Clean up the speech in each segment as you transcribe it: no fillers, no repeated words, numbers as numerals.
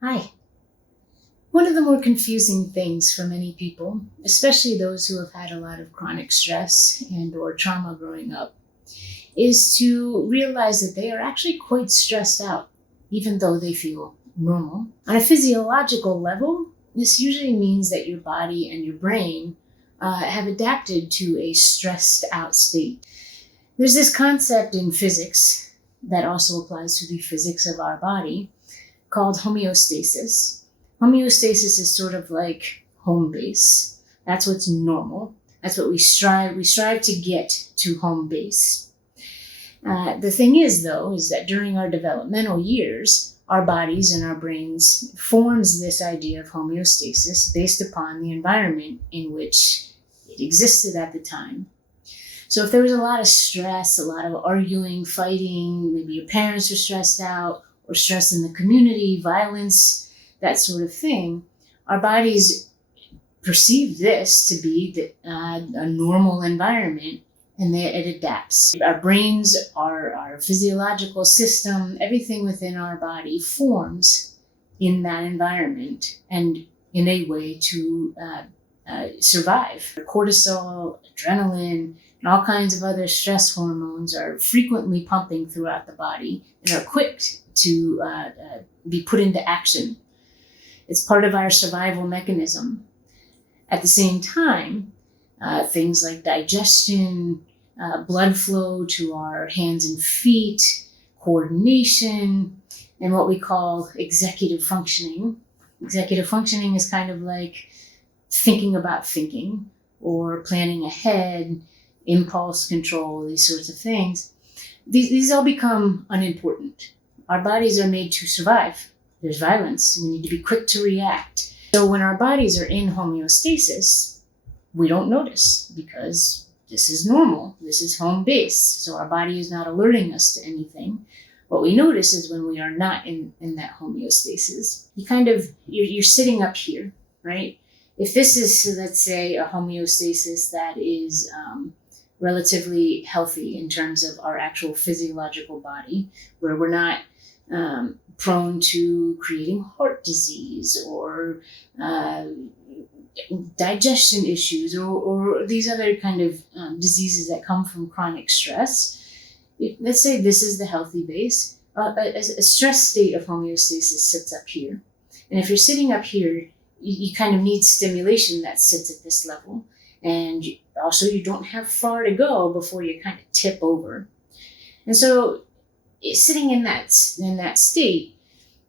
Hi. One of the more confusing things for many people, especially those who have had a lot of chronic stress and or trauma growing up, is to realize that they are actually quite stressed out, even though they feel normal. On a physiological level, this usually means that your body and your brain have adapted to a stressed out state. There's this concept in physics that also applies to the physics of our body called homeostasis. Homeostasis is sort of like home base. That's what's normal. That's what we strive to get to home base. The thing is, though, is that during our developmental years, our bodies and our brains forms this idea of homeostasis based upon the environment in which it existed at the time. So if there was a lot of stress, a lot of arguing, fighting, maybe your parents are stressed out, or stress in the community, violence, that sort of thing, our bodies perceive this to be a normal environment, and it adapts. Our brains, our physiological system, everything within our body forms in that environment and in a way to survive. Cortisol, adrenaline, and all kinds of other stress hormones are frequently pumping throughout the body and are quick to be put into action. It's part of our survival mechanism. At the same time, things like digestion, blood flow to our hands and feet, coordination, and what we call executive functioning. Executive functioning is kind of like thinking about thinking or planning ahead, impulse control, these sorts of things. These all become unimportant. Our bodies are made to survive. There's violence. We need to be quick to react. So when our bodies are in homeostasis, we don't notice because this is normal. This is home base. So our body is not alerting us to anything. What we notice is when we are not in that homeostasis, you're sitting up here, right? If this is, let's say, a homeostasis that is relatively healthy in terms of our actual physiological body, where we're not prone to creating heart disease or digestion issues or these other kind of diseases that come from chronic stress. Let's say this is the healthy base. A stress state of homeostasis sits up here. And if you're sitting up here, you kind of need stimulation that sits at this level. And also you don't have far to go before you kind of tip over. And so sitting in that state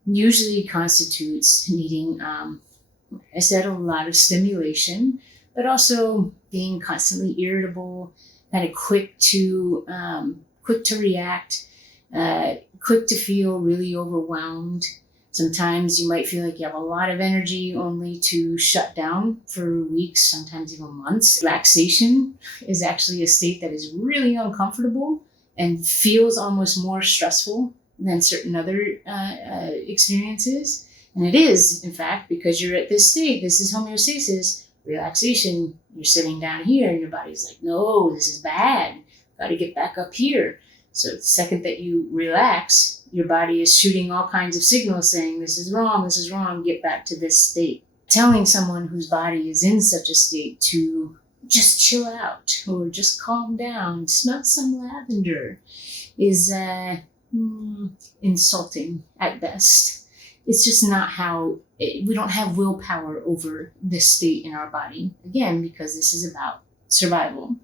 usually constitutes needing, like I said, a lot of stimulation, but also being constantly irritable, kind of quick to react, quick to feel really overwhelmed. Sometimes you might feel like you have a lot of energy only to shut down for weeks, sometimes even months. Relaxation is actually a state that is really uncomfortable and feels almost more stressful than certain other experiences. And it is, in fact, because you're at this state, this is homeostasis, relaxation, you're sitting down here and your body's like, no, this is bad. Got to get back up here. So the second that you relax, your body is shooting all kinds of signals saying, this is wrong, get back to this state. Telling someone whose body is in such a state to just chill out or just calm down, smell some lavender is insulting at best. It's just not we don't have willpower over this state in our body, again, because this is about survival.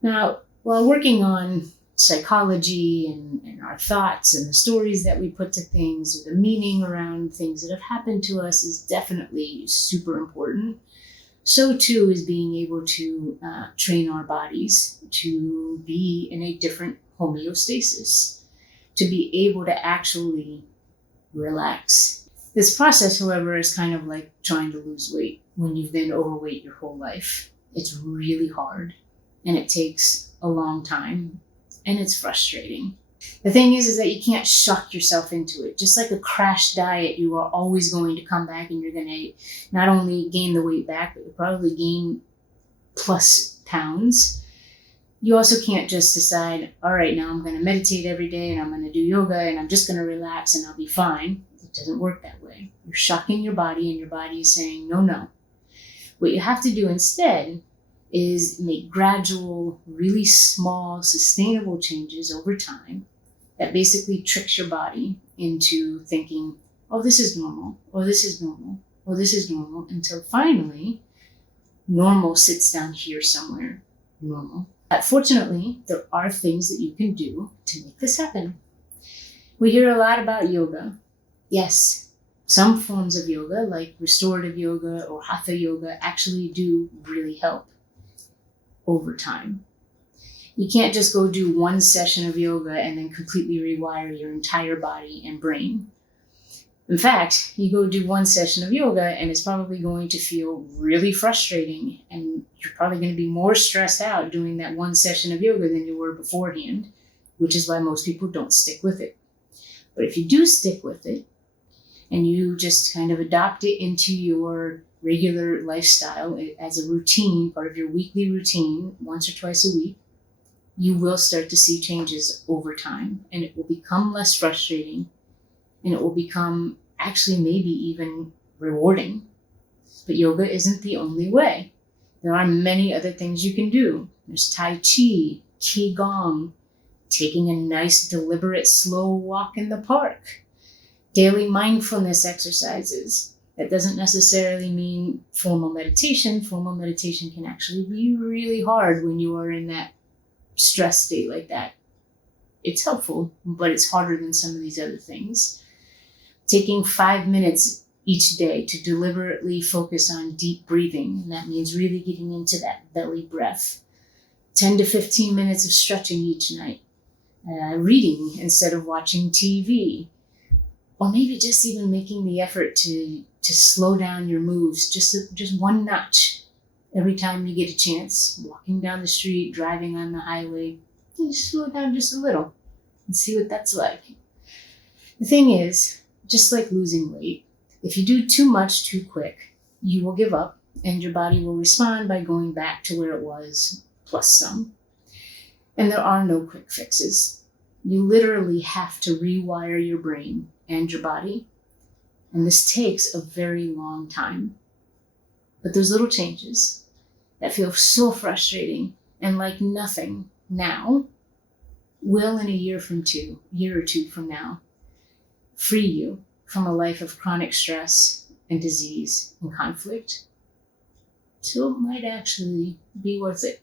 Now, while working on psychology and our thoughts and the stories that we put to things, or the meaning around things that have happened to us is definitely super important. So too is being able to train our bodies to be in a different homeostasis, to be able to actually relax. This process, however, is kind of like trying to lose weight when you've been overweight your whole life. It's really hard and it takes a long time and it's frustrating. The thing is that you can't shock yourself into it. Just like a crash diet, you are always going to come back and you're going to not only gain the weight back, but you'll probably gain plus pounds. You also can't just decide, all right, now I'm going to meditate every day and I'm going to do yoga and I'm just going to relax and I'll be fine. It doesn't work that way. You're shocking your body, and your body is saying, no, no. What you have to do instead is make gradual, really small, sustainable changes over time that basically tricks your body into thinking, oh, this is normal, or this is normal, or this is normal, until finally normal sits down here somewhere, normal. Fortunately, there are things that you can do to make this happen. We hear a lot about yoga. Yes, some forms of yoga, like restorative yoga or hatha yoga, actually do really help over time. You can't just go do one session of yoga and then completely rewire your entire body and brain. In fact, you go do one session of yoga and it's probably going to feel really frustrating, and you're probably going to be more stressed out doing that one session of yoga than you were beforehand, which is why most people don't stick with it. But if you do stick with it and you just kind of adopt it into your regular lifestyle as a routine, part of your weekly routine, once or twice a week, you will start to see changes over time, and it will become less frustrating, and it will become actually maybe even rewarding. But yoga isn't the only way. There are many other things you can do. There's Tai Chi, Qigong, taking a nice, deliberate, slow walk in the park, daily mindfulness exercises. That doesn't necessarily mean formal meditation. Formal meditation can actually be really hard when you are in that stress state like that. It's helpful, but it's harder than some of these other things. Taking 5 minutes each day to deliberately focus on deep breathing, and that means really getting into that belly breath. 10 to 15 minutes of stretching each night. Reading instead of watching TV. Or maybe just even making the effort to slow down your moves just one notch every time you get a chance. Walking down the street, driving on the highway, you slow down just a little and see what that's like. The thing is, just like losing weight, if you do too much too quick, you will give up and your body will respond by going back to where it was plus some. And there are no quick fixes. You literally have to rewire your brain and your body. And this takes a very long time. But those little changes that feel so frustrating and like nothing now will, in a year or two from now, free you from a life of chronic stress and disease and conflict. So it might actually be worth it.